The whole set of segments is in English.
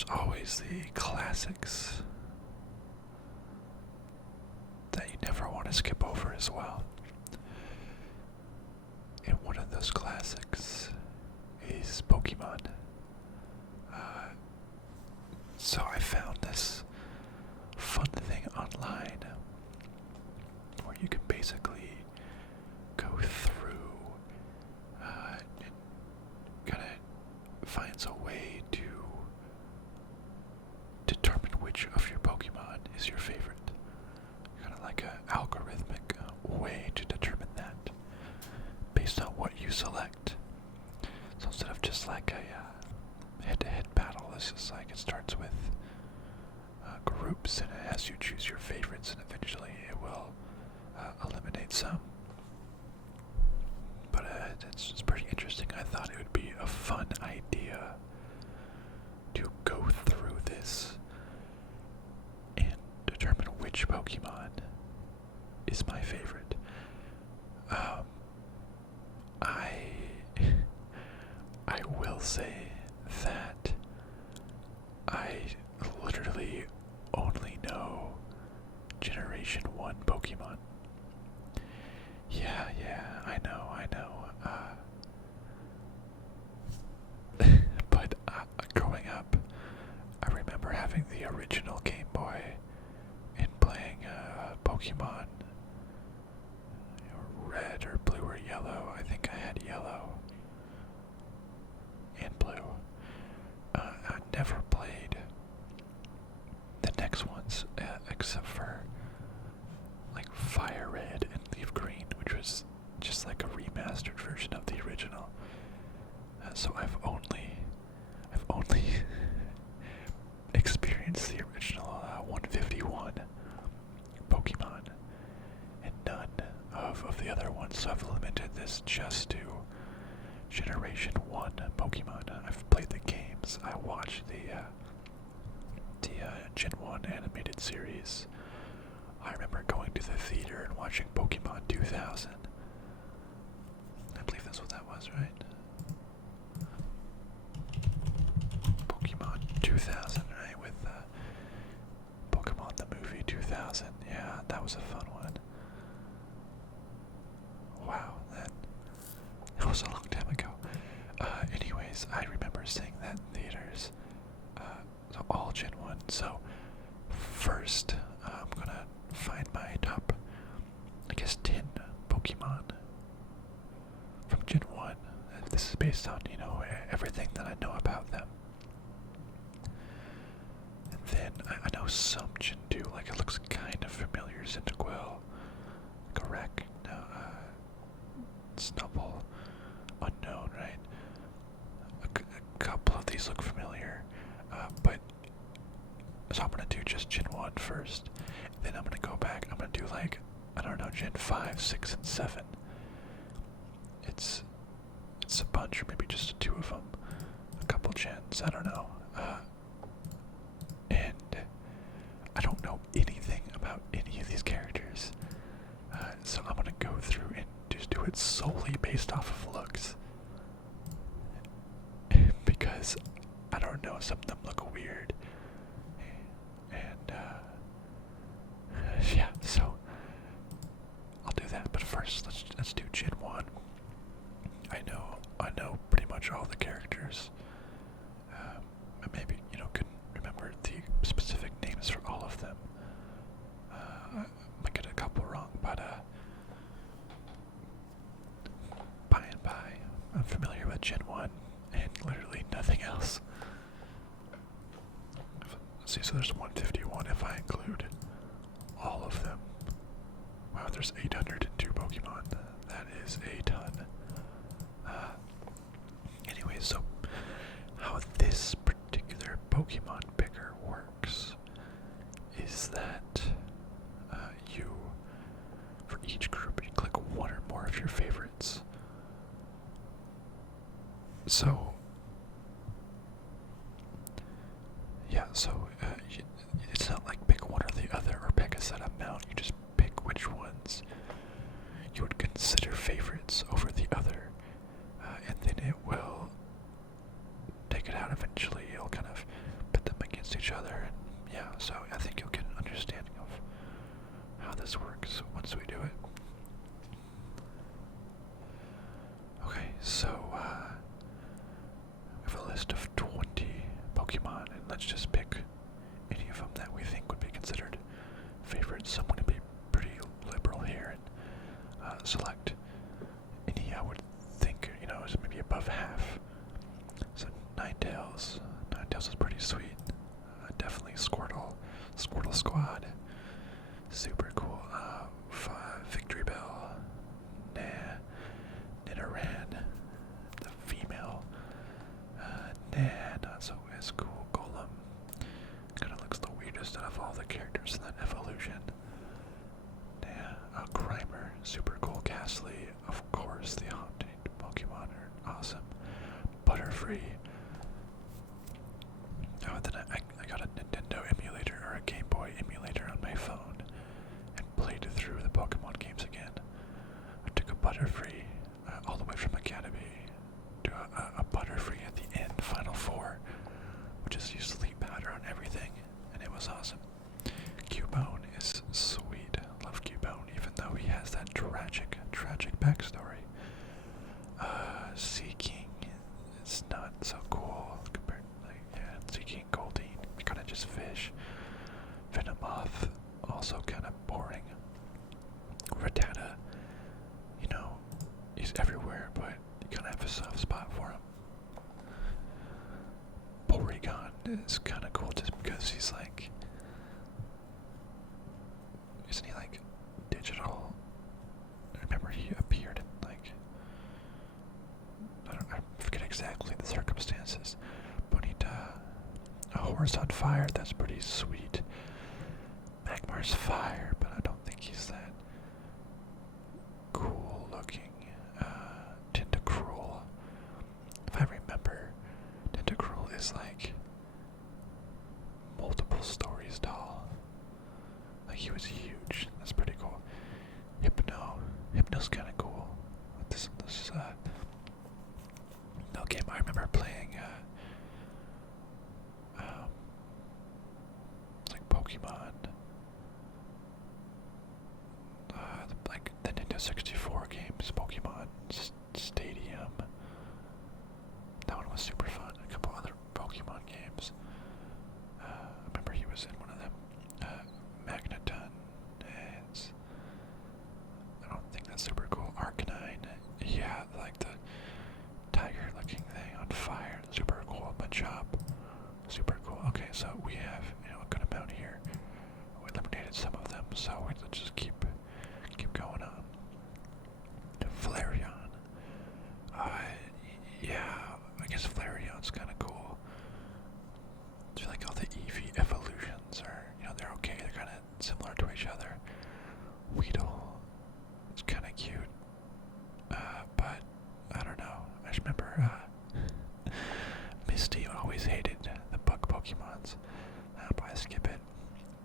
there's always the classics that you never want to skip over as well. And one of those classics is Pokemon. So I found this fun thing online where you can basically go through and kind of finds a way to determine which of your Pokemon is your favorite. Kind of like an algorithmic way to determine that based on what you select. So instead of just like a head-to-head battle, it's just like it starts with groups and it has you choose your favorites, and eventually it will eliminate some. But it's pretty interesting. I thought it would be a fun idea to go through this and determine which Pokemon is my favorite. I will say that I literally only know Generation 1 Pokemon. Yeah, I know. But growing up, I remember having the original Game Boy and playing Pokemon Red or Blue or Yellow. I think I had Yellow and Blue. I never played the next ones except for like Fire Red and Leaf Green, which was just like a remastered version of the original. So I've only experienced the original 151 Pokemon and none of the other ones. So I've limited this just to Generation 1 Pokemon. I've played the games. I watched the Gen 1 animated series. I remember going to the theater and watching Pokemon 2000. I believe that's what that was, right? Pokemon 2000, right? With Pokemon the movie 2000. Yeah, that was a fun one. Wow, that was a long time ago. Anyways, I remember seeing that in theaters. So all Gen 1. So first, I'm gonna find my top, I guess, 10 Pokemon from Gen 1. This is based on, everything that I know about them. And then I know some Gen 2, like it looks kind of familiar. Cyndaquil, Correct, Snubble, Unknown, right? A couple of these look familiar, but so I'm gonna do just Gen 1 first, then I'm gonna go back. I'm gonna do like, I don't know, Gen 5, 6, and 7. It's a bunch, or maybe just two of them. A couple gens, I don't know. And I don't know anything about any of these characters. So I'm gonna go through and just do it solely based off of looks. Because, I don't know, some of them look weird. And, yeah, so I'll do that. But first, let's do Gen 1. I know pretty much all the characters. I maybe, couldn't remember the specific names for all of them. I might get a couple wrong, but, by and by, I'm familiar with Gen 1 and literally nothing else. Let's see, so there's 151 if I include all of them. Wow, there's 802 Pokemon. That is a ton. Anyway, so how this particular Pokemon picker works is that for each group, you click one or more of your favorites. So, yeah, it's not like pick one or the other or pick a set amount. You just pick which ones you would consider favorites over the other, and then it will take it out eventually. It'll kind of put them against each other, and yeah, so I think you'll get an understanding of how this works once we do it. Okay, so we have a list of 20 Pokemon, and let's just pick any of them that we think would be considered favorites. So I'm going to be pretty liberal here and select any I would think, is maybe above half. So Ninetales. Ninetales is pretty sweet. Definitely Squirtle. Squirtle Squad. Super cool. Victory Bell. Nidoran. The female. Not so as cool. Golem. Kinda looks the weirdest out of all the characters in that evolution. Grimer. Super cool. Ghastly. Of course, the haunted Pokemon are awesome. Butterfree. Oh, then I got a Nintendo emulator or a Game Boy emulator on my phone and played through the Pokemon games again. I took a Butterfree all the way from Academy to a Butterfree at the end, Final Four, which is used sleep powder on everything, and it was awesome. Cubone is sweet. Love Cubone, even though he has that tragic backstory. Seeking is not so cool compared to Seeking Goldeen, kinda just fish. Venomoth, also kinda boring. Rattata, he's everywhere, but you kinda have a soft spot for him. Porygon is kinda cool just because he's isn't he digital? I remember he appeared in I forget exactly the circumstances. Bonita, a horse on fire, that's pretty sweet. Magmar's fire, but I don't think he's that cool looking. Tentacruel. If I remember, Tentacruel is multiple stories tall. He was huge. That's pretty cool. Hypno's kinda cool. This no game I remember playing Pokemon, the Nintendo 64 games, Pokemon Stadium. That one was super fun. A couple other Pokemon games. I remember he was in one of them. Magneton. I don't think that's super cool. Arcanine. Yeah, the tiger looking thing on fire. Super cool. Machop. Super cool. Okay, so we have a good amount here. We eliminated some of them, so let's just keep going on. Flareon. Yeah, I guess Flareon's kind of cool. I feel like all the Eevee evolutions are, they're okay. They're kind of similar to each other. Weedle. It's kind of cute. But I don't know. I just remember Misty always hated the bug Pokemons. I'll probably skip it.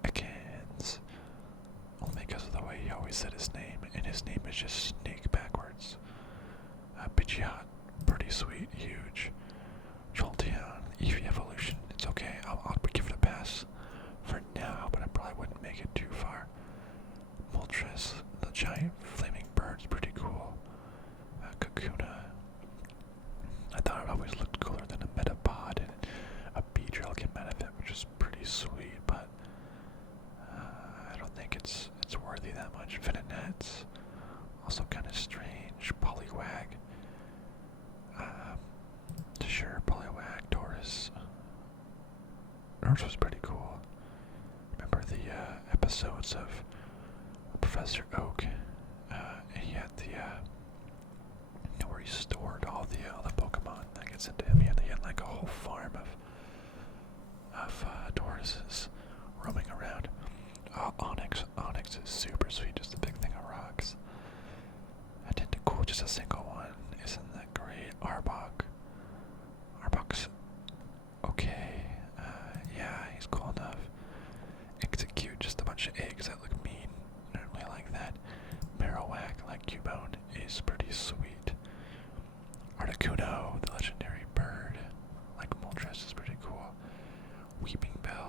Ekans. Only because of the way he always said his name, and his name is just Snake backwards. Pidgeot. Pretty sweet. Huge. Jolteon. Eevee evolution. It's okay. I'll give it a pass for now, but I probably wouldn't make it too far. Moltres. The giant flaming bird's pretty cool. Kakuna. I thought it always looked cooler than a Metapod, and a Beedrill came out of it, which is pretty sweet, but I don't think it's worthy that much. Venonat's also kind of strange. Poliwag. Sure, Poliwag. Taurus. Taurus was pretty cool. Remember the episodes of Professor Oak? He had where he stored all the Pokemon that gets into him. He had a whole farm of Tauruses roaming around. Onyx is super sweet, just a big thing of rocks. I tend to cool just a single one. Isn't that great? Arbok's okay. Yeah, he's cool enough. Execute, just a bunch of eggs that look mean. I don't really like that. Marowak, like Cubone, is pretty sweet. Articuno, the legendary bird, like Moltres, is pretty cool. Weeping Bell.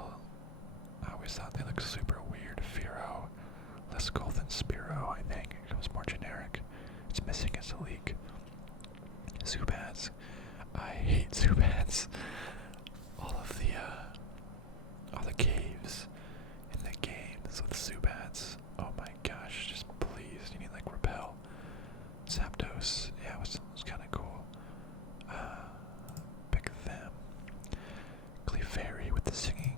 singing.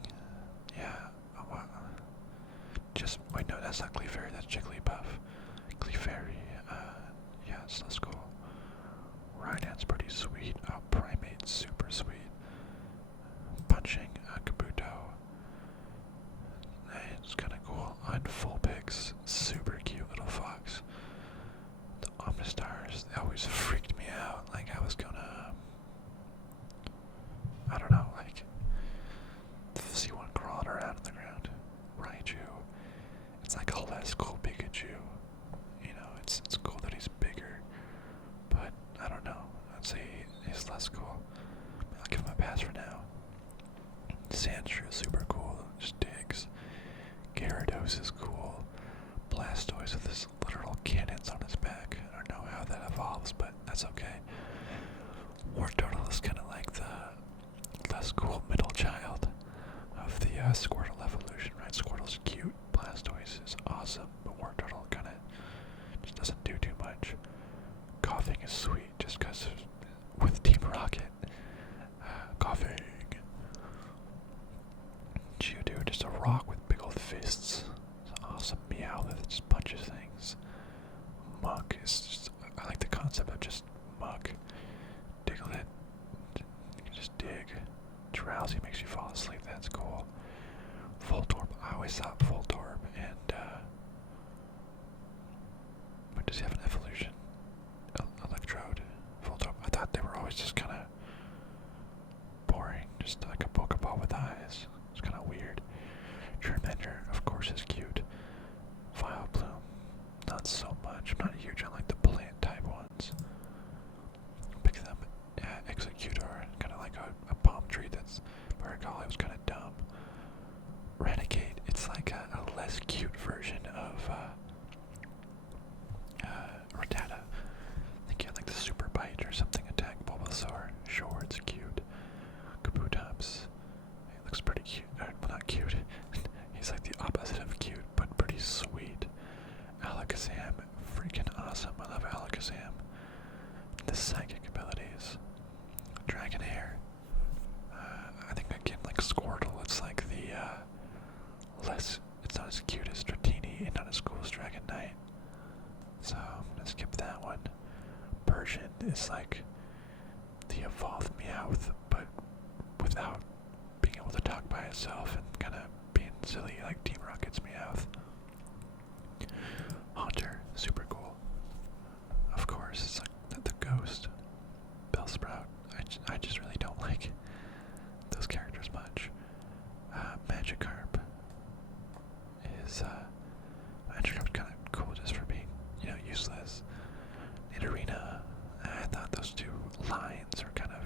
Yeah. Oh, wow. Just wait, no, that's not Clefairy. That's Jigglypuff. Clefairy. Yeah, so that's cool. Rhydon's pretty sweet. Oh, Primate's super sweet. Punching Kabuto. It's kind of cool. On Vulpix, super cute little fox. The Omnistars, they always freaked me out. Like I was gonna, I don't know, like see one crawling around on the ground. Raichu, it's like a less cool Pikachu. You know, it's cool that he's bigger, but I don't know. I'd say he's less cool. I'll give him a pass for now. Sandshrew is super cool. Just digs. Gyarados is cool. Blastoise with his literal cannons on his back. I don't know how that evolves, but that's okay. Wartortle is kind of like the less cool middle child of the Squirtle evolution, right? Squirtle's cute. Blastoise is awesome, but Wartortle kind of just doesn't do too much. Coughing is sweet just because with Team Rocket. Coughing. Geodude, just a rock with big old fists. It's an awesome Meow that just punches things. Muk is just, I like the concept of just Muk. Diglett, you can just dig. Drowsy makes you fall asleep, that's cool. Voltorb, I always thought Voltorb and, but does he have an evolution? Electrode, Voltorb, I thought they were always just kind of boring, just like a Pokeball with eyes. It's kind of weird. Charmander, of course, is cute. Vileplume, not so much. I'm not huge on like the plant type ones. Pick them. Executor, kind of like a palm tree that's Marigali was kind of dumb. Renegade, it's like a less cute version of Rattata. I think you had like the super bite or something attack Bulbasaur. Sure, it's cute. Kabutops. He looks pretty cute. Well, not cute. He's like the opposite of cute, but pretty sweet. Alakazam, freaking awesome. I love Alakazam. The psychic abilities. Dragonair. I think again, like Squirtle, it's like the less. It's not as cute as Dratini and not as cool as Dragonite. So I'm gonna skip that one. Persian is like the evolved Meowth, but without being able to talk by itself and kind of being silly like Team Rocket's Meowth. Haunter, super cool. Of course, it's like the ghost. Bellsprout, I just really don't like those characters much. Magikarp is, Magikarp's kind of cool just for being, you know, useless. Nidorina, I thought those two lines are kind of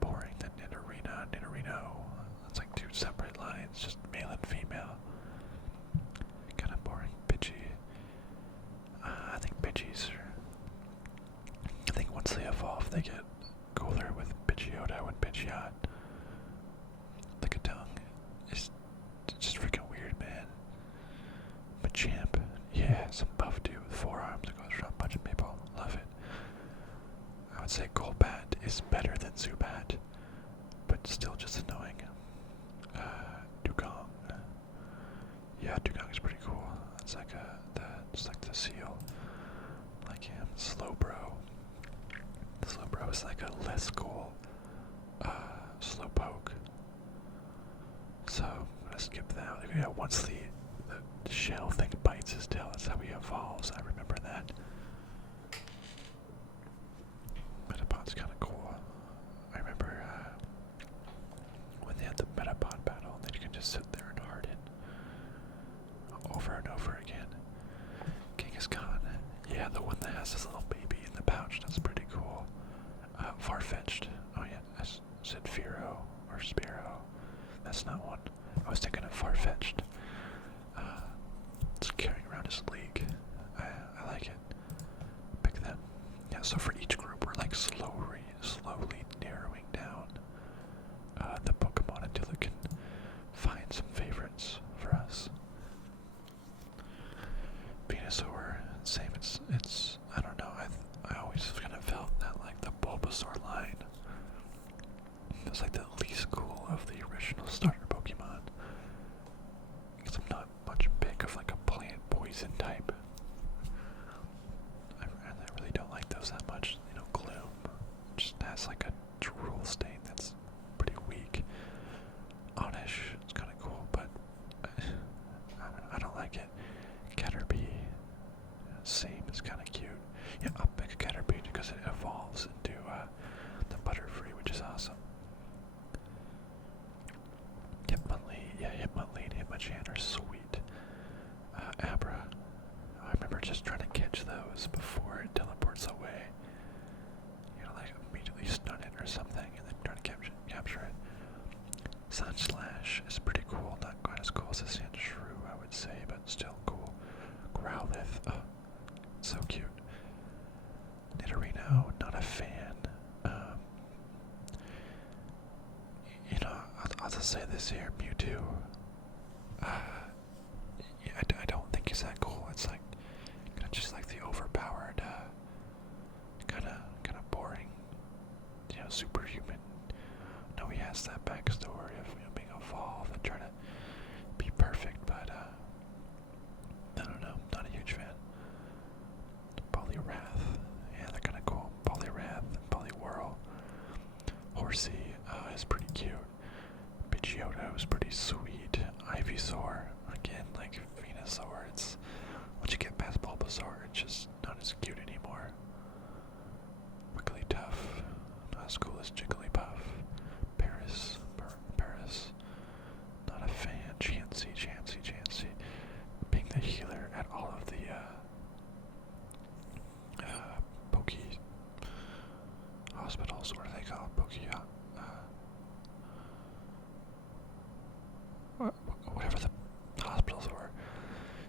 boring. The Nidorino, it's like two separate lines, just male and female. Kind of boring. Pidgey, I think Pidgeys are, I think once they evolve, they get cooler with Pidgeotto and Pidgeot. Lickitung is just freaking weird, man. Machamp, yeah, some buff dude with 4 arms that goes around punching people. Love it. I would say Golbat is better than Zubat, but still just annoying. Dugong. Yeah, Dugong is pretty cool. It's like just like the seal. Like him. Slowbro. Slowbro is like a less cool Slowpoke. So I'm gonna skip that. Yeah, once the shell thing bites his tail, that's how he evolves. I remember that. Metapod's kind of cool. I remember when they had the Metapod battle, and then you can just sit there and harden over and over again. Kangaskhan, yeah, the one that has this little baby in the pouch, that's pretty cool. Farfetch'd, oh yeah, I said Fearow or Spearow. That's not one. I was thinking of Farfetch'd. It's carrying around his league. I like it. Pick them. Yeah, so for each group, we're like slowly narrowing down the Pokemon until it can find some favorites for us. Venusaur, same. It's I don't know. I always kind of felt that like the Bulbasaur line was like the least cool of the original starter Pokemon. Because I'm not much big of like a plant poison type. I really don't like those that much. You know, Gloom just has like a drool stain that's pretty weak. Oddish, it's kind of cool, but I don't like it. Caterpie, same, it's kind of cute. Yeah, I'll pick a Caterpie because it evolves into the Butterfree, which is awesome. Hitmonlee and Hitmonchan are sweet. Abra, I remember just trying to catch those before it teleports away. You know, like immediately stun it or something and then try to capture it. Sunslash is pretty cool, not quite as cool as a Sandshrew, I would say, but still cool. Growlithe, oh, so cute. Nidorino, not a fan. You know, I'll just say this here, Mewtwo. Yeah, I don't think he's that cool. It's like just like the overpowered, kind of boring, you know, superhuman. No, he has that backstory of being evolved and trying to be perfect, but I don't know, not a huge fan. Poliwrath, yeah, they're kind of cool. Poliwrath and Poliwhirl. Horsey is pretty cute. Pidgeotto is pretty sweet. Ivysaur, again, like Venusaur, it's once you get past Bulbasaur, it's just not as cute anymore. Wigglytuff, not as cool as Jigglypuff. Paris, not a fan. Chansey. Being the healer at all of the Poke hospitals, what are they called? Whatever the hospitals were.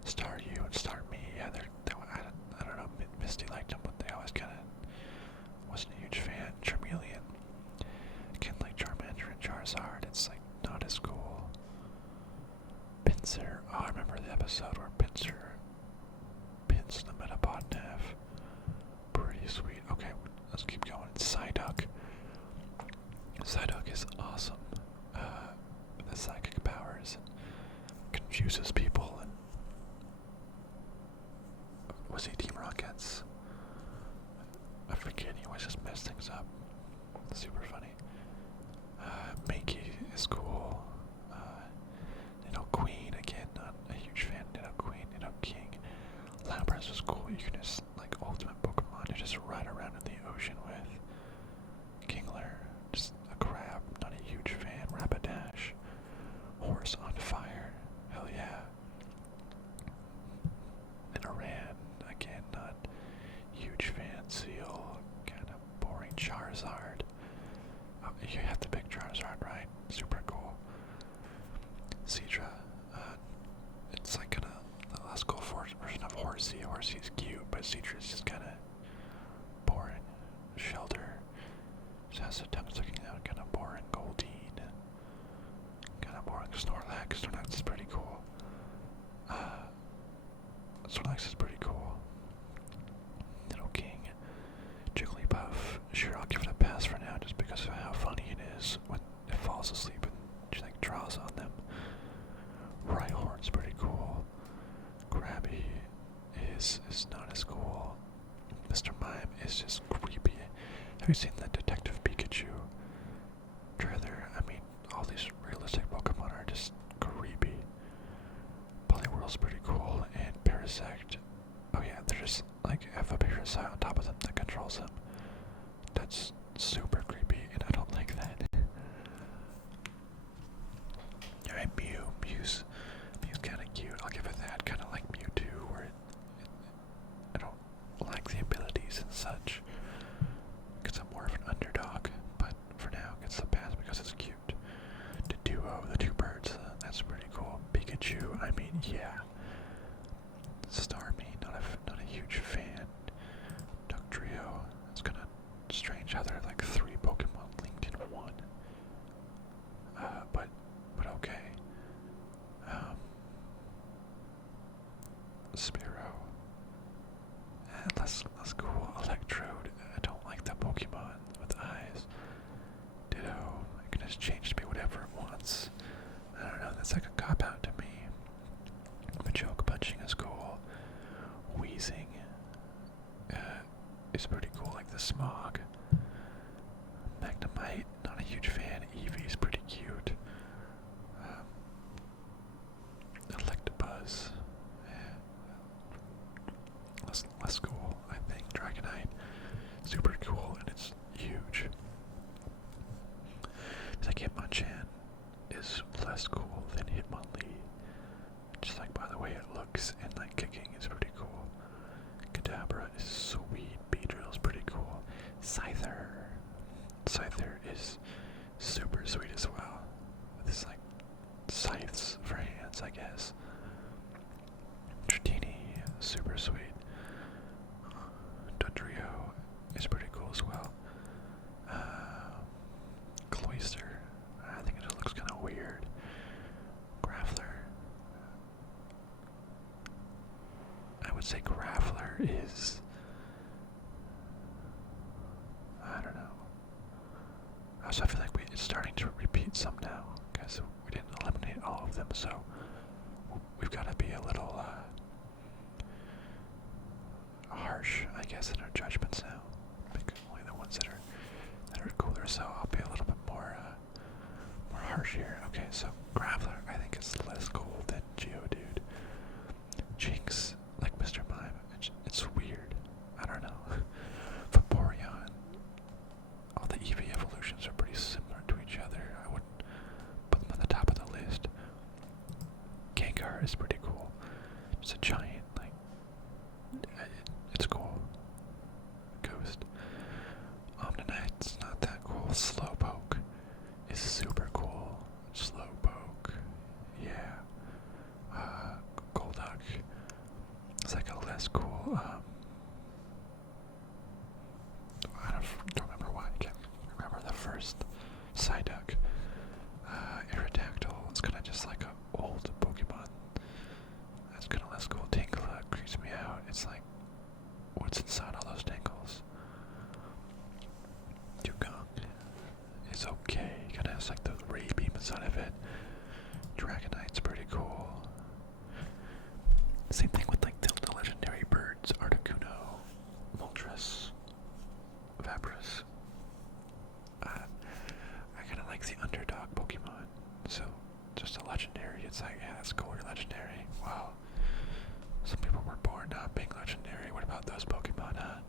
Star U and Star Me, yeah, I don't know, Misty liked them, but they always kind of wasn't a huge fan. Charmeleon, again, like Charmander and Charizard, it's like not as cool. Pinsir, oh, I remember the episode where Pinsir pins the Metapod in half. Pretty sweet. Okay, let's keep going. Psyduck. Psyduck is awesome. The psychic powers and confuses people. And was he Team Rockets? I forget. He always just messed things up. Super funny. Mankey is cool. Queen again. Not a huge fan. Queen. King. Lapras was cool. You can just like ultimate Pokemon. You just ride around in the ocean with. Kingler, just a crab. Not a huge fan. Rapidash. Horse on fire. Hell yeah. Nidoran, again, not huge fan. Seal, kind of boring. Charizard. You have to pick Charizard, right? Super cool. Seadra, it's like kind of the less cool version of Horsey. Horsey is cute, but Seadra is just kind of boring. Shelter, just has the tongue sticking out, kind of boring. Goldeen, kind of boring. Snorlax is pretty cool. Snorlax is pretty cool. King, Jigglypuff. Sure, I'll give it a pass for now, just because of how funny it is when it falls asleep and she like draws on them. Rhyhorn's pretty cool. Krabby is not as cool. Mr. Mime is just creepy. Have you seen the Detective Pikachu trailer? I mean, all these realistic Pokemon are just creepy. Poliwhirl's pretty cool, and Parasect. Oh yeah, they're just like have a parasite on top of them that controls them. That's super creepy, and I don't like that. Alright, Mew's kind of cute. I'll give it that. Kind of like Mewtwo, where I don't like the abilities and such, because I'm more of an underdog. But for now, it gets the pass because it's cute. The duo, the two birds, that's pretty cool. Pikachu, I mean, yeah. Starmie, not a huge fan. Dugtrio, it's kind of strange how there are like 3 Pokemon linked in one. But okay. Spearow. Less cool. Electrode. I don't like the Pokemon with eyes. Ditto. It can just change to be whatever it I don't know, that's like a cop-out to me. But choke punching is cool. Wheezing is pretty cool, like the smog. Magnemite, not a huge fan. Eevee's pretty cute. Electabuzz, less cool, I think. Dragonite, super cool, and it's huge. It's like Hitmonchan is less cool than Hitmonlee. Just like by the way it looks, and like kicking is pretty cool. Kadabra is sweet. Beedrill's pretty cool. Scyther is super sweet as well. This like scythes for hands, I guess. Dratini, super sweet. Dodrio is pretty cool as well. Cloyster, I think it just looks kind of weird. Graveler, I would say Graveler is, I don't know. Also, I feel like it's starting to repeat some now, because we didn't eliminate all of them, so we've got to be a little harsh, I guess, in our judgments now. Pick only the ones that are cooler, so I'll be a little bit more harsh here. Okay, so Graveler, I think is less cool than Geodude. Jinx, like Mr. Mime, it's weird. I don't know. Vaporeon, all the Eevee evolutions are pretty similar to each other. I wouldn't put them on the top of the list. Gengar is pretty cool. It's a giant, like, it's cool. Ghost. Omnanite's not that cool. Slowpoke is super cool. Slowpoke, yeah. Golduck is like a less cool, I don't remember why, I can't remember the first Psyduck. Aerodactyl, it's kinda just like an old Pokemon. That's kinda less cool. Tingler creeps me out. It's like, what's inside all those tangles? Dugong is okay. Kinda has like the ray beam inside of it. Dragonite's pretty cool. Same thing with like the legendary birds. Articuno, Moltres, Vapris. I kinda like the underdog Pokemon. So, just a legendary, it's like, yeah, that's cool, you're legendary. Wow. Some people were born not being legendary. What about those Pokemon, huh?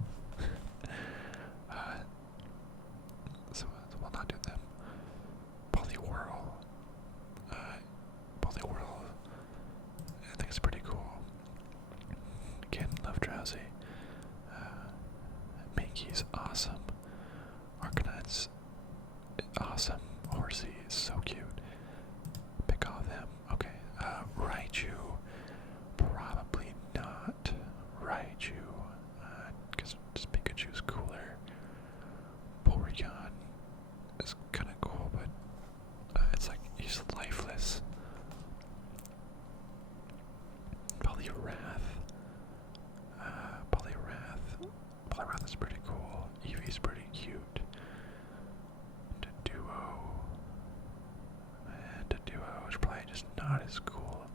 So we'll not do them. Poliwhirl. Poliwhirl, I think it's pretty cool. Again, love Drowsy. Mankey's awesome. Arcanines, awesome. Horsey is so cute. Pick all of them. Okay. Raichu, probably not Raichu, because just Pikachu's cooler. Porygon is kind of cool, but it's like he's lifeless. Poliwrath. Poliwrath is pretty cool. Eevee's pretty cute. Duo is probably just not as cool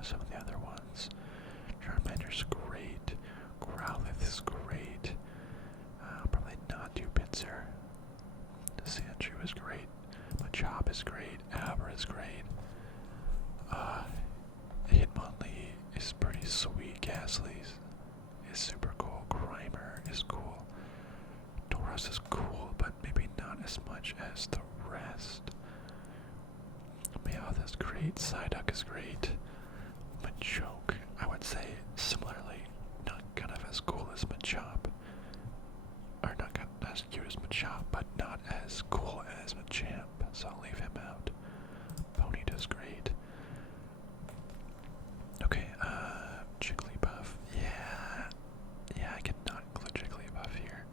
as some of the other ones. Charmander's great. Growlithe is great. Probably not Dupitzer. Sandshrew is great. Machop is great. Aber is great. Hitmonlee is pretty sweet. Ghastly's is super cool. Grimer is cool. Tauros is cool, but maybe not as much as the rest. Meowth is great. Psyduck is great. Machoke, I would say similarly, not kind of as cool as Machop. Or not as cute as Machop, but not as cool as Machamp, so I'll leave him out. Ponyta's great. Okay, Jigglypuff. Yeah, I cannot include Jigglypuff here.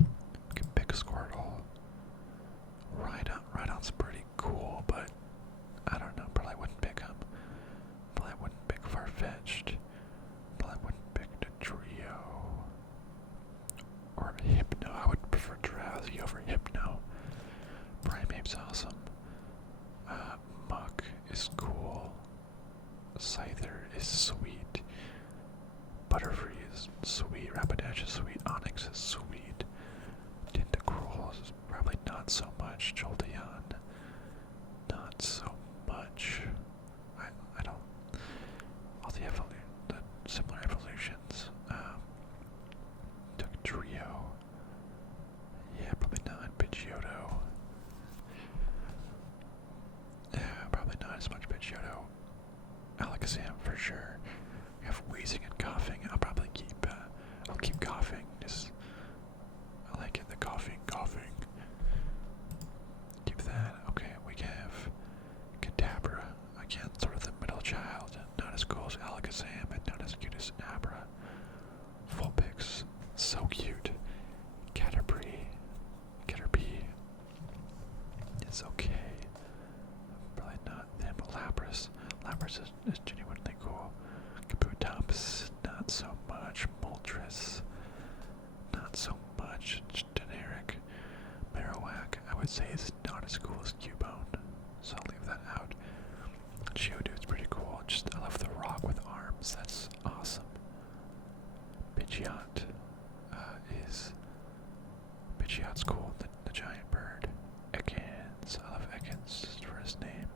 You can pick Squirtle. Rhydon's pretty cool, but I don't know, probably wouldn't pick him. Probably wouldn't pick Farfetch'd. Probably wouldn't pick Dodrio. Or Hypno. I would prefer Drowsy over Hypno. Primeape's awesome. is cool. Scyther is sweet. Butterfree is sweet. Rapidash is sweet. Onyx is sweet. Tentacruel is probably not so much. Jolteon, not so much. I don't. All the similar evolutions. Dugtrio. Yeah, probably not. Pidgeotto. Yeah, probably not as much Pidgeotto. Alakazam for sure. We have wheezing and coughing. I'll probably I'll keep coughing. Just, I like it, the coughing. Keep that. Okay, we have Kadabra. Again, sort of the middle child. Not as cool as Alakazam and not as cute as Abra. Vulpix, so cute. Caterpie is okay. Probably not them. Lapras is genuinely cool. Kabutops, not so much. Moltres, not so much. It's generic. Marowak, I would say, is not as cool as Cubone, so I'll leave that out. Geodude's pretty cool. I love the rock with arms. That's awesome. Pidgeot Pidgeot's cool. The giant bird. Ekans, I love Ekans just for his name.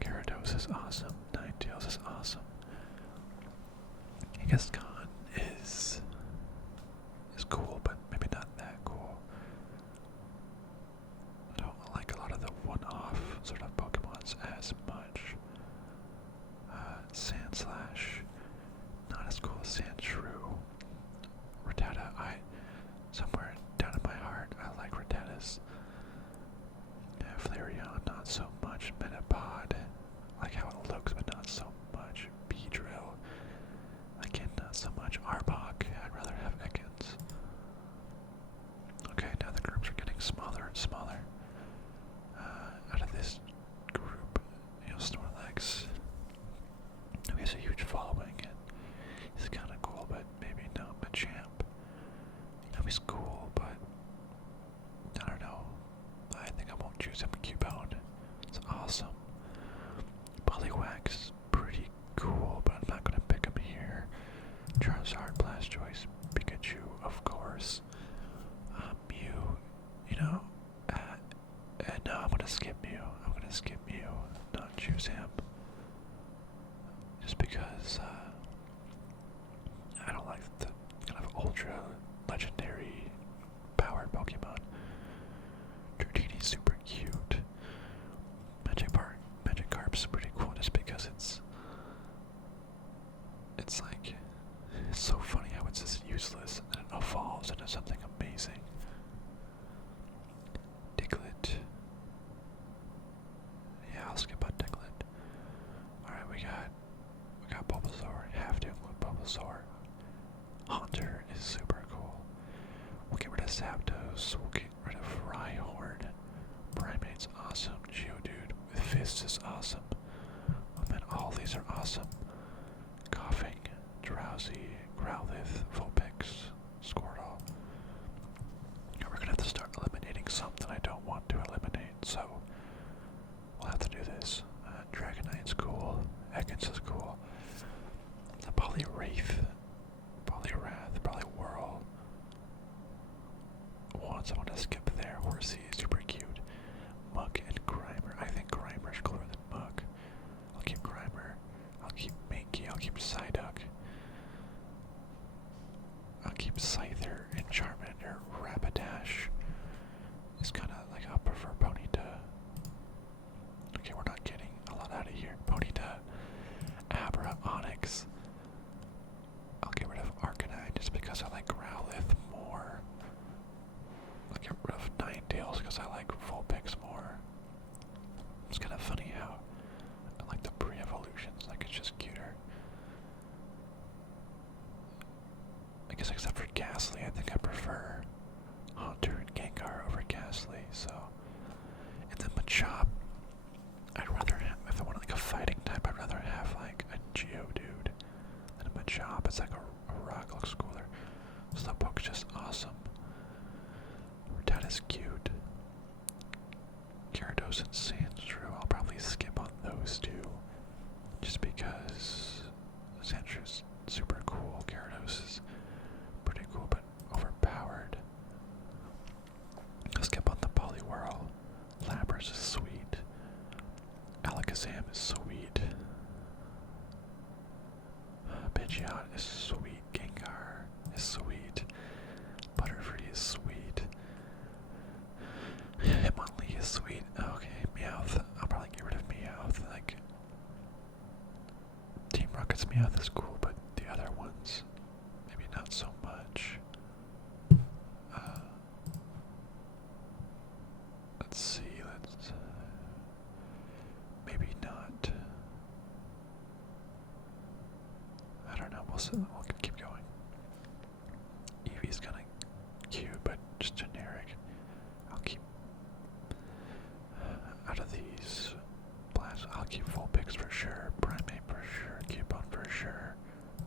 Gyarados is awesome. Ninetales is awesome. I guess Khan is cool, but maybe not that cool. I don't like a lot of the one-off sort of Pokemons as much. Sandslash, not as cool as Sandshrew. Rattata, somewhere down in my heart, I like Rattatas. Flareon, not so much. Metapod, I like how it looks, but not so much. Beedrill, again, not so much. Arbok, I'd rather have Ekans. Okay, now the groups are getting smaller and smaller. Out of this group, Snorlax, he has a huge following, and he's kind of cool, but maybe not Machamp. He's cool, but I don't know. I think I won't choose him. Cubone, it's awesome. Poliwag's pretty cool, but I'm not gonna pick him here. Charizard, Blastoise, Pikachu, of course. Mew, no, I'm gonna skip Mew. Not choose him. Just because I don't like the kind of ultra legendary powered Pokemon. Dratini's super cute. Magikarp's pretty cool just because it's like, it's so funny how it's just useless and it evolves into something amazing. Diglett. Yeah, I'll skip on Diglett. Alright, we got Bulbasaur. Have to include Bulbasaur. Haunter is super cool. We'll get rid of Zapdos. We'll get rid of Rhyhorn. Primate's awesome. Geodude with fists is awesome. Oh man, all these are awesome. Coughing, Drowsy, Growlithe, Vulpix, Squirtle. And we're gonna have to start eliminating something I don't want to eliminate, so we'll have to do this. Dragonite's cool. Ekans is cool. The Poliwrath, Poliwhirl. Once I want to skip there. Horsey is super cute. Muk and Grimer. I think Grimer's cooler than Muk. I'll keep Grimer. I'll keep Mankey. I'll keep Psyduck. I'll keep Scyther and Charmander. Rapidash is kind of like, I'll prefer Ponyta. Okay, we're not getting a lot out of here. Ponyta, Abra, Onyx. I'll get rid of Arcanine just because I like Growlithe more. I'll get rid of Ninetales because I like Vulpix more. It's kind of funny how I like the pre-evolutions, like it's just cuter. I guess except for Ghastly, I think I prefer Haunter and Gengar over Ghastly, so. And then Machop, I'd rather have, if I want like a fighting type, I'd rather have like a Geodude than a Machop. It's like a rock, looks cooler. Slowpoke's just awesome. Rattata's cute. Gyarados and Sandshrew, I'll probably skip on those two. just because Sandshrews super cool. Gyarados is pretty cool, but overpowered. Skip on the Poliwhirl. Lapras is sweet. Alakazam is sweet. Pidgeot is sweet. Gengar is sweet. Butterfree is sweet. Hitmonlee is sweet. Okay, Meowth. I'll probably get rid of Meowth. Like, Team Rocket's Meowth is cool, but the other ones, maybe not so much. Let's see. Let's maybe not. I don't know. We'll keep going. Eevee's kind of cute, but just generic. I'll keep out of these. I'll keep Vulpix for sure. Primeape for sure. Cubone for sure.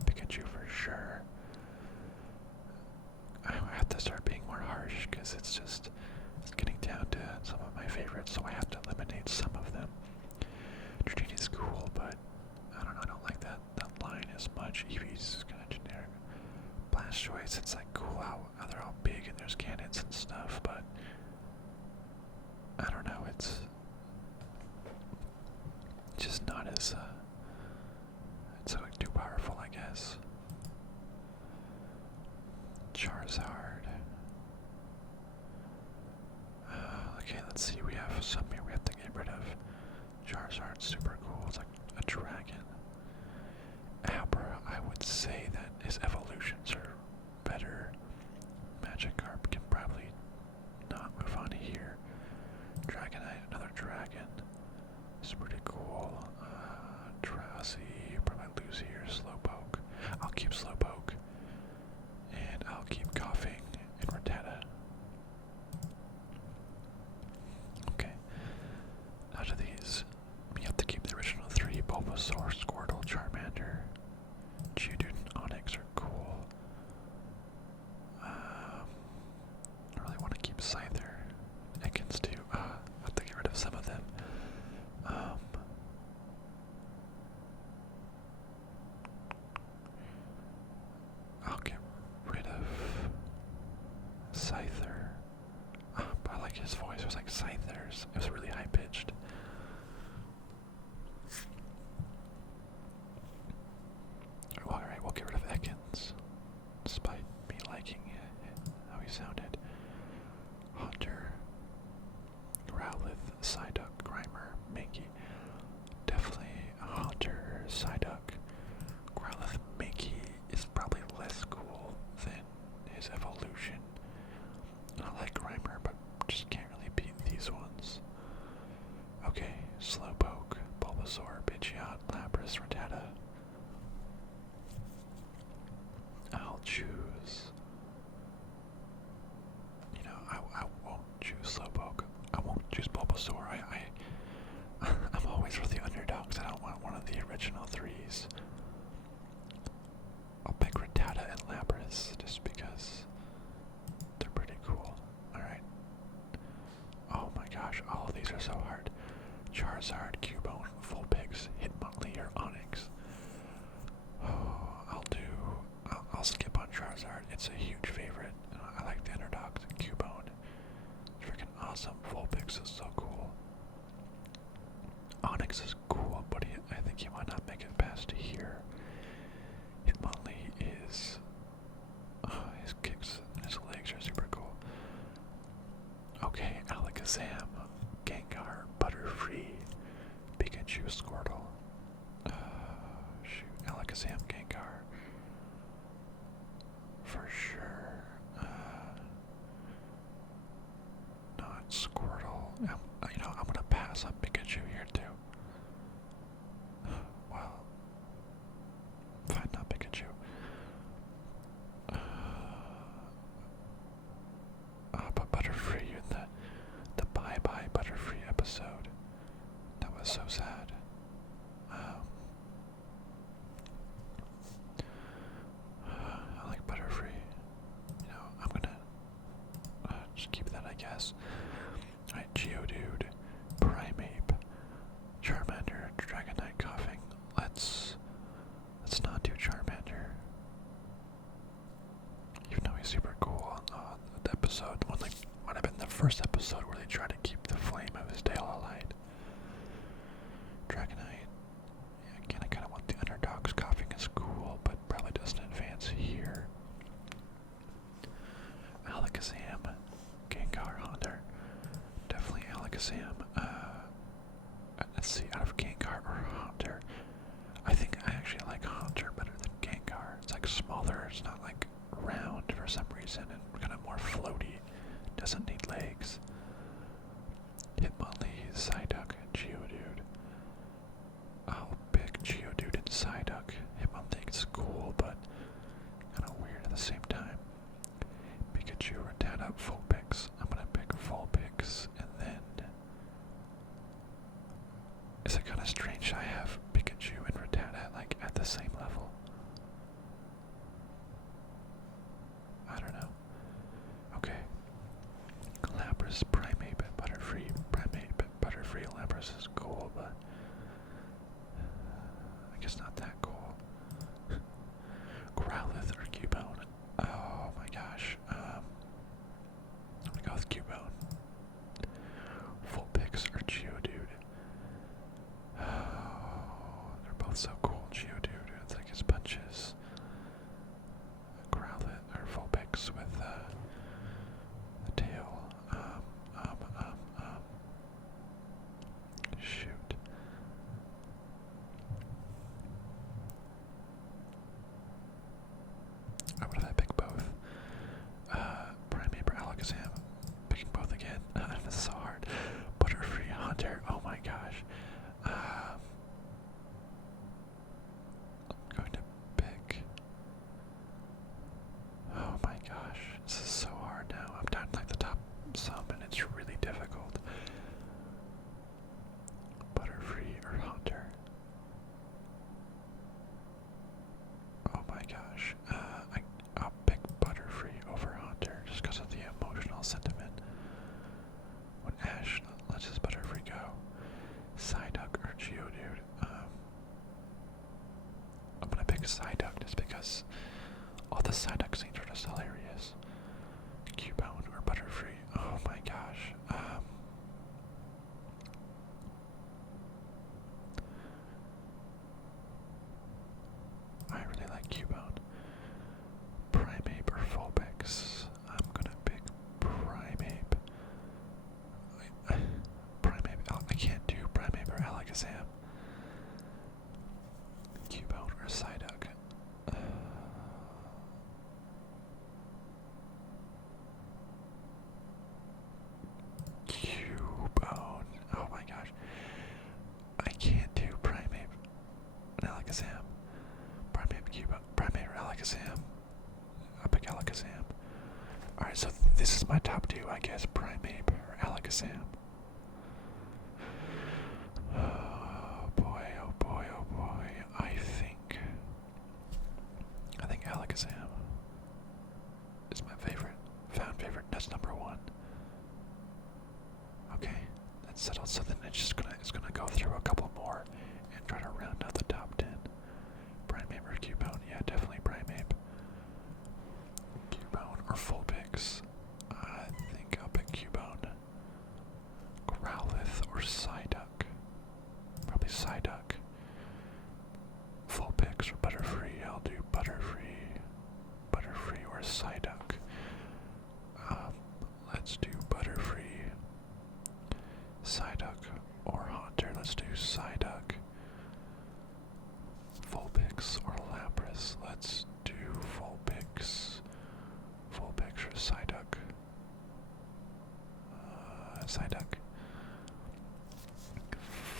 Pikachu for sure. I have to start being more harsh because it's getting down to some of my favorites, so I have to eliminate some of them. Dratini's cool, but I don't know, I don't like that line as much. Eevee's kind of generic. Blastoise, it's like cool how they're all big and there's cannons and stuff, but I don't know, it's just not as it's like too powerful, I guess. Charizard. Okay, let's see. We have some here we have to get rid of. Charizard's super cool. It's like a dragon. Abra, I would say that his evolutions are better. Magikarp can probably not move on here. Dragonite, another dragon. It's pretty cool. Drowsy, probably lose here. Slowpoke. I'll keep Slowpoke. And I'll keep Coughing and Rattata. Okay. Out of these, you have to keep the original three. Bulbasaur, Squirtle, Charmander, Geodude, and Onix are cool. I really want to keep Scyther. Ekans too. I have to get rid of some of them. I'll get rid of Scyther. I like his voice. It was like Scyther's. It was really high pitched. Alright, we'll get rid of Ekans, despite me liking how he sounded. Hunter, Growlithe, Psyduck, Grimer, Mankey. Definitely Hunter, Psyduck. Growlithe, Mankey is probably less cool than his evolution. I like Grimer, but just can't really beat these ones. Okay, Slowpoke, Bulbasaur, Pidgeot, Lapras, Rattata. I'll choose. You know, I won't choose Slowpoke. I won't choose Bulbasaur. I'm always for the underdogs. I don't want one of the original threes. I'll pick Rattata and Lapras just because they're pretty cool. Alright. Oh my gosh, all of these are so hard. Charizard, Cubone, Vulpix, Hitmonlee, or Onix. Oh, I'll skip on Charizard. It's a huge favorite. I like the underdogs. Cubone. Freaking awesome. Vulpix is so cool. Onix is cool, but I think he might not make it past here. Hitmonlee is... his kicks and his legs are super cool. Okay, Alakazam, Gengar, Butterfree, Pikachu, Squirtle. Shoot, Alakazam, Gengar. For sure. Not Squirtle. I'm gonna pass on Pikachu here too. Well, fine, not Pikachu. But Butterfree in the Bye Bye Butterfree episode. That was so sad. I like Butterfree. You know, I'm gonna just keep that, I guess. Alright, Geodude, Primeape, Charmander, Dragonite, Coughing. Let's his tail alight. Dragonite. Yeah, again, I kind of want the underdogs. Coughing is cool, but probably doesn't advance here. Alakazam. Gengar, Haunter. Definitely Alakazam. Let's see, out of Gengar or Haunter. I think I actually like Haunter better than Gengar. It's like smaller, it's not like round for some reason, and kind of more floaty. Doesn't need legs. Hitmonlee, Psyduck, Geodude. I'll pick Geodude and Psyduck. Hitmonlee is cool, but kind of weird at the same time. Pikachu, Rattata, Vulpix. I'm gonna pick Vulpix, and then is it kind of strange I have Pikachu and Rattata like at the same level? I don't know. Okay. Lapras, Primeape, Butterfree, Primeape, Butterfree, Lapras is cool, but I guess not that cool. Growlithe or Cubone. Oh my gosh. I'm gonna go with Cubone. Vulpix or Geodude. Oh, they're both so cool. Geodude, it's like his punches. Growlithe or Vulpix with the tail. Shoot. What if I pick both? Primeape or Alakazam? Picking both again. This is so hard. Butterfree, Haunter. Oh my gosh. I'm going to pick. Oh my gosh. This is so hard now. I'm down like the top some and it's really difficult. Butterfree or Haunter? Oh my gosh. I'll pick Butterfree over Haunter just because of the emotional sentiment. When Ash lets his Butterfree go. Psyduck or Geodude? I'm gonna pick Psyduck just because all the Psyduck scenes are just hilarious. Cubone or Butterfree? Oh my gosh. I really like Cubone. Primeape or Vulpix? I'm gonna pick Primeape. Primeape. I can't do Primeape or Alakazam. Cubone or Psyduck? Cubone. Oh my gosh. I can't do Primeape and Alakazam. Primeape, Cubone. Primeape or Alakazam? I'll pick Alakazam. Alright, so this is my top two, I guess. Primeape or Alakazam. Oh boy, oh boy, oh boy. I think Alakazam is my favorite. Found favorite. That's number one. Okay, that's settled. So then it's gonna go through a couple more and try to round out the top 10. Primeape or Cubone? Yeah, definitely Primeape. Cubone or Vulpix? I think I'll pick Cubone. Growlithe or Psyduck? Probably Psyduck. Vulpix or Butterfree? I'll do Butterfree. Butterfree or Psyduck? Let's do Butterfree. Psyduck or Haunter? Let's do Psyduck. Vulpix or Lapras? Let's do Vulpix. Vulpix or Psyduck? Psyduck.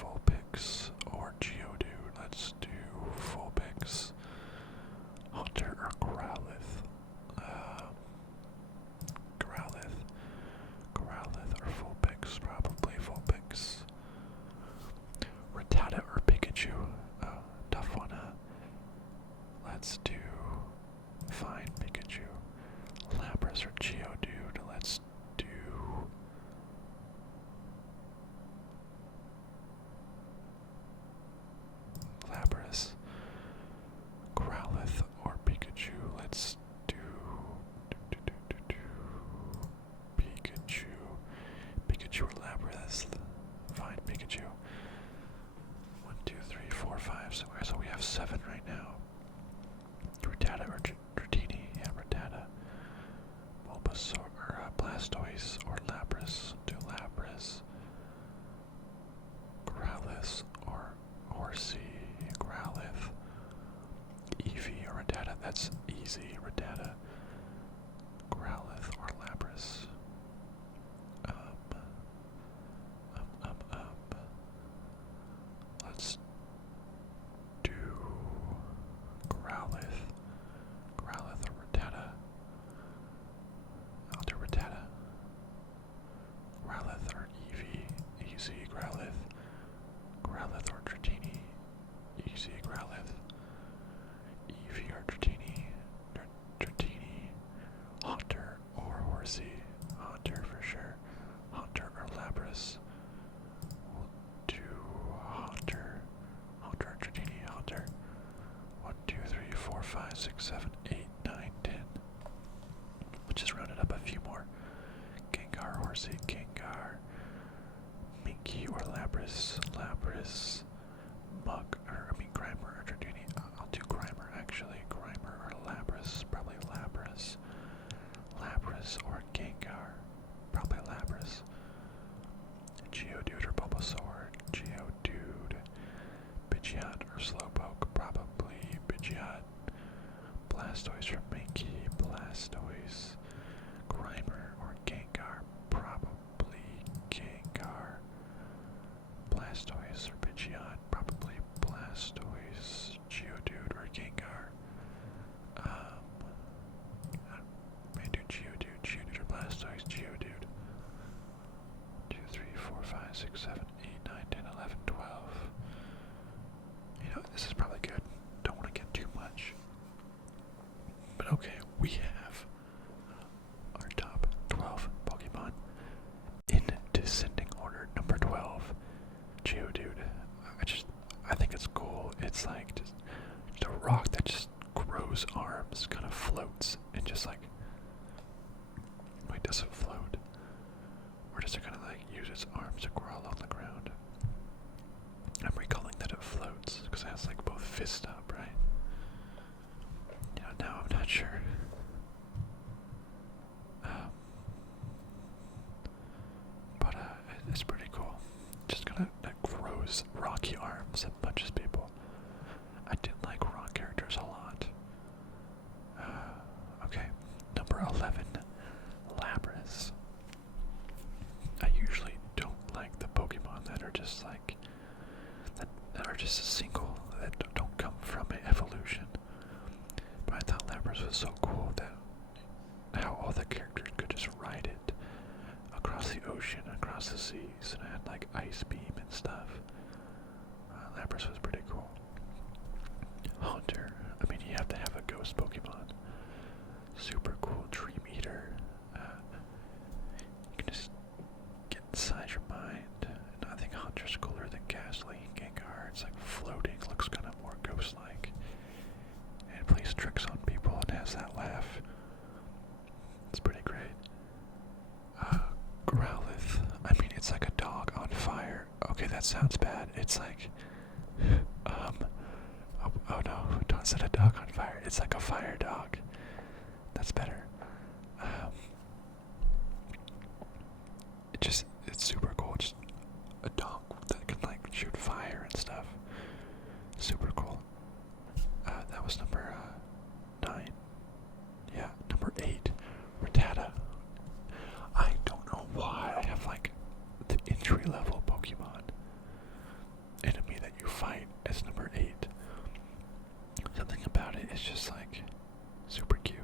Vulpix or Geodude? Let's do Vulpix. Haunter or Growlithe? Growlithe or Vulpix? Probably Vulpix. Rattata or Pikachu? Tough one, huh? Let's do fine Pikachu. Lapras or Geodude? Let's do Lapras. Growlithe or Pikachu? Let's do Pikachu. Pikachu or Lapras? Pikachu. 1, 2, 3, 4, 5. So we have 7 right now. Rattata or Dratini? Yeah, Rattata. Bulbasaur or Blastoise or Lapras. Do Lapras. Growlithe or Horsey. Growlithe. Eevee or Rattata. That's easy. Rattata. Growlithe or Lapras. Let's do Growlithe. Growlithe or Rattata. I'll do Rattata. Growlithe or Eevee. Easy. Growlithe. Growlithe or Dratini. Easy. Growlithe. Eevee or Dratini. Dratini. Haunter or Horsey. Haunter for sure. Haunter or Lapras. We'll do Haunter. Haunter or Dratini. Haunter. 1, 2, 3, 4, 5, 6, 7, 8, 9, 10. We'll just round it up a few more. Gengar, Horsey, Gengar. Minky or Lapras. Lapras. Mug, Grimer or Dratini. I'll do Grimer actually. Grimer or Lapras. Probably Lapras. Lapras or Gengar. Probably Lapras. Geodude or Bulbasaur. Geodude. Pidgeot or Slowpoke. Probably Pidgeot. Blastoise or Minky. Blastoise. Grimer or Gengar. Probably Gengar. Blastoise or Pidgeot. Probably Blastoise. Geodude or Gengar. May do Geodude. Geodude or Blastoise. Geodude. 2, 3, 4, 5, 6, 7, 8, 9, 10, 11, 12. You know, this is probably good. Don't want to get too much. But okay, we have our top 12 Pokemon in descending order. Number 12, Geodude. I think it's cool. It's like just a rock that just grows arms, kind of floats, and just like, wait, does it float? Or does it kind of like use its arms to crawl on the ground? I'm recalling that it floats, because it has like both fists up, right? Yeah, now I'm not sure. But it's pretty cool. Just kind of grows rocky arms and punches people. I did like rock characters a lot. Okay, number 11, Lapras. I usually don't like the Pokemon that are just like, that are just a single, that don't come from an evolution. But I thought Lapras was so cool that how all the characters could just ride it across the ocean, across the seas, and it had like Ice Beam and stuff. Lapras was pretty cool. Haunter, I mean, you have to have a ghost Pokemon. Super cool. Dream Eater. You can just get inside your mind. And I think Haunter's cooler than Ghastly. Gengar, it's like floating, looks kind of more ghost-like. And it plays tricks on people and has that laugh. It's pretty great. Growlithe, I mean, it's like a dog on fire. Okay, that sounds bad. It's like, oh no, don't set a dog on fire. It's like a fire dog. That's better. It's super cool. Just a dog that can like shoot fire and stuff. Super cool. That was number 9. Yeah, number 8, Rattata. I don't know why I have like the entry level Pokemon enemy that you fight as number 8. Something about it is just like super cute.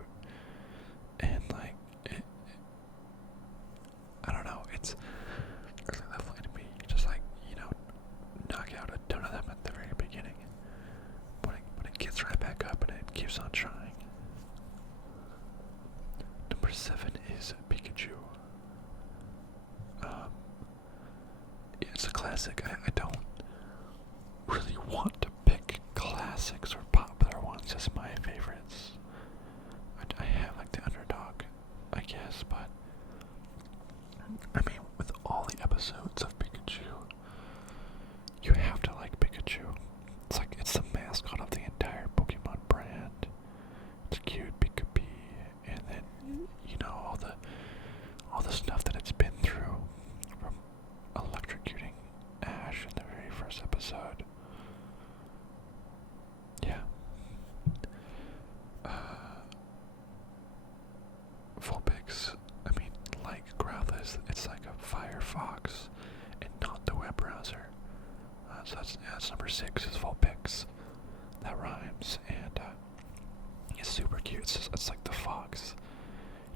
And like I don't know, it's early level enemy, you just like, you know, knock out a ton of them at the very beginning. But it gets right back up and it keeps on trying. Number 7 is Pikachu. It's a classic. I don't really want to pick classics or popular ones as my favorites. I have like the underdog, I guess, but I mean, with all the episodes of Pikachu, So that's number 6 is Vulpix. That rhymes, and it's super cute. It's like the fox.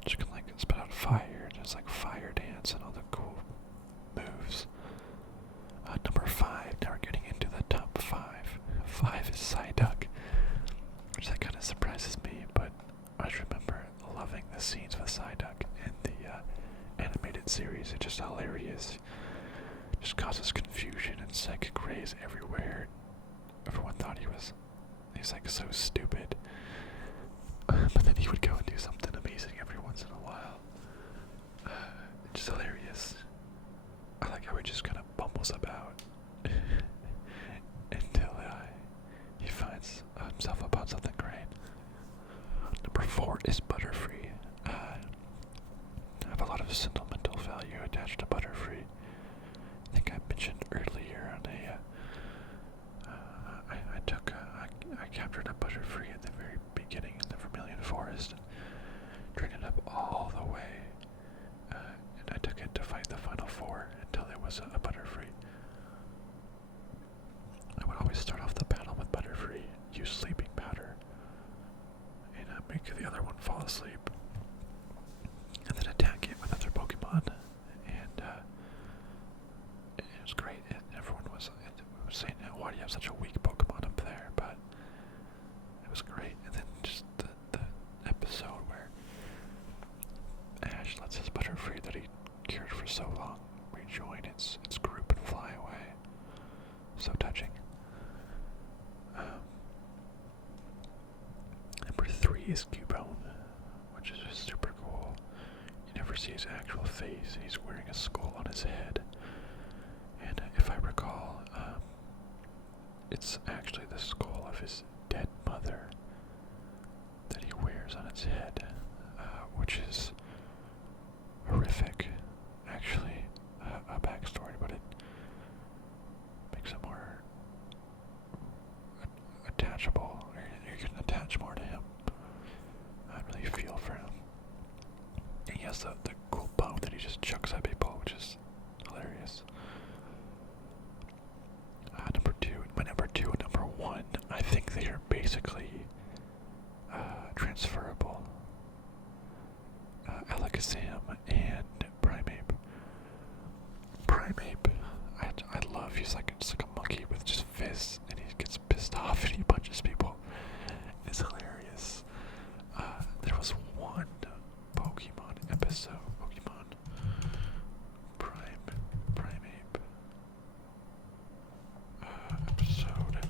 She can like spit out fire, and it's like fire dance and all the cool moves. Number 5, now we're getting into the top 5. 5 is Psyduck, which that kind of surprises me, but I just remember loving the scenes with Psyduck in the animated series. It's just hilarious. Just causes confusion and psychic rays everywhere. Everyone thought he's like so stupid. But then he would go and do something amazing every once in a while. It's just hilarious. I like how he just kind of bumbles about until he finds himself upon something great. Number 4 is Butterfree. I have a lot of sentimental value attached to Butterfree. I think I mentioned earlier on I captured a Butterfree at the very beginning in the Vermilion Forest, trained it up all the way, and I took it to fight the final 4 until there was a Butterfree. I would always start off the battle with Butterfree, use sleeping powder, and make the other one fall asleep, and then attack it with other Pokemon, and it was great. Everyone was saying, why do you have such a weak Pokemon up there? But it was great. And then just the episode where Ash lets his Butterfree that he cured for so long rejoin its group and fly away. So touching. Number 3 is Cubone, which is just super cool. You never see his actual face, and he's wearing a skull on his head. And if I recall, it's actually the skull of his dead mother that he wears on his head, which is horrific, actually, a backstory, but it makes it more attachable. You can attach more to him. I really feel for him. And he has the cool bone that he just chucks at people, which is hilarious. Number 2 and number 1, I think they are basically transferable. Alakazam and Primeape. Primeape, I love. He's like a monkey with just fists, and he gets pissed off and he punches people. It's hilarious. There was one Pokemon episode. Primeape. Episode.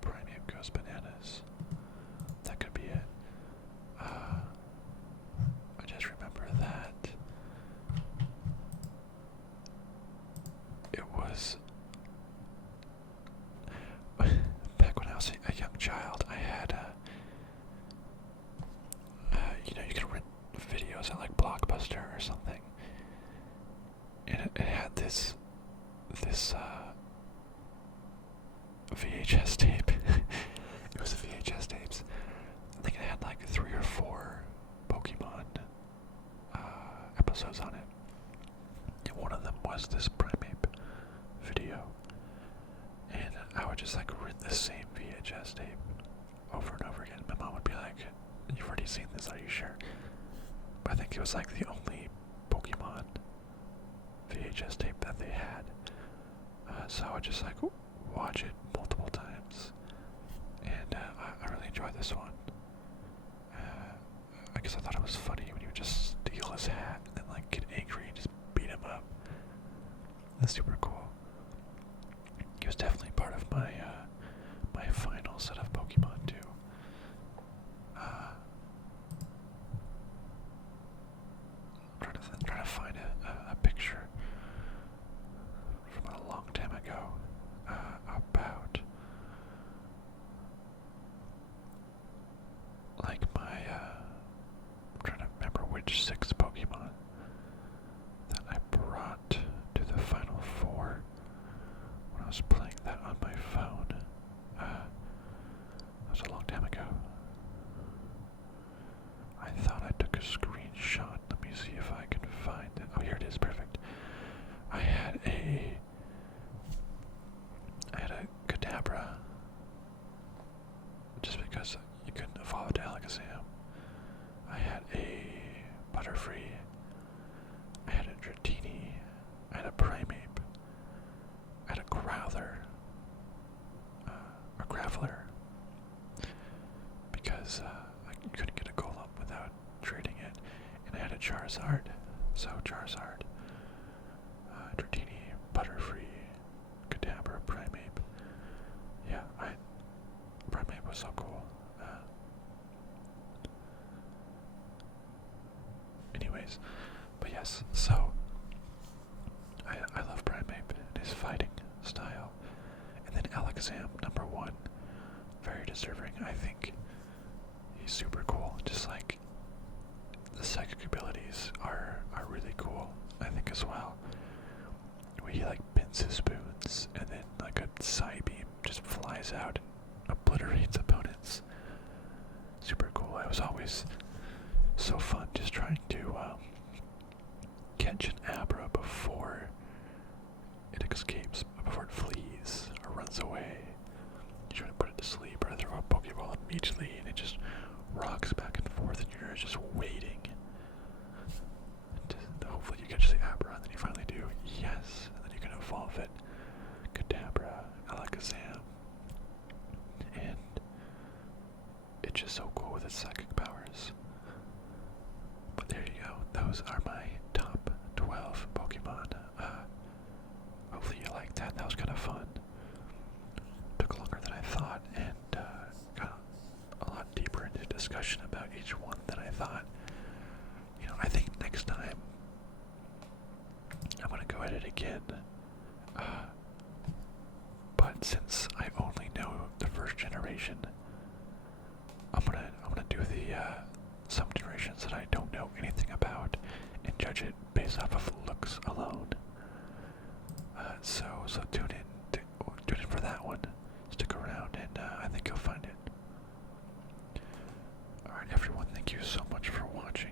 Primeape goes bananas. That could be it. I just remember that it was back when I was a young child. I had you can rent videos at like Blockbuster or something, and it had this VHS tape. It was VHS tapes. I think it had like 3 or 4 Pokemon episodes on it, and one of them was this Primeape video, and I would just like rent the same VHS tape over and over again. My mom would be like, "You've already seen this, are you sure?" But I think it was like the only Pokemon VHS tape that they had, so I would just like watch it multiple times, and I really enjoyed this one. I guess I thought it was funny when you would just steal his hat and then like get angry and just beat him up. That's super cool. He was definitely part of my my final set of Pokemon too. I'm trying to find a picture from a long time ago about like my I'm trying to remember which 6 Pokemon that I brought to the final 4 when I was playing that on my phone. That was a long time ago. I thought I took a screenshot. Let me see if I can find it. Oh, here it is. Perfect. Charizard. So Charizard, Dratini, Butterfree, Kadabra, Primeape. Yeah, Primeape was so cool. Anyways, but yes, so I love Primeape and his fighting style. And then Alakazam, number 1, very deserving. I think he's super cool. Just like the psychic abilities are really cool, I think, as well. Where he like bends his spoons and then like a Psybeam just flies out and obliterates opponents. Super cool. It was always so fun just trying to catch an Abra before it escapes, before it flees or runs away. You try to put it to sleep or throw a Pokeball immediately and it just rocks back and forth and you're just waiting. Hopefully you catch the Abra and then you finally do. Yes! And then you can evolve it. Kadabra, Alakazam. And it's just so cool with its psychic powers. But there you go. Those are my top 12 Pokemon. Hopefully you liked that. That was kind of fun. Took longer than I thought and got a lot deeper into discussion about each one than I thought. You know, I think next time I'm gonna go at it again. But since I only know the first generation, I'm gonna do the some generations that I don't know anything about and judge it based off of looks alone. So tune in for that one. Stick around, and I think you'll find it. All right, everyone. Thank you so much for watching.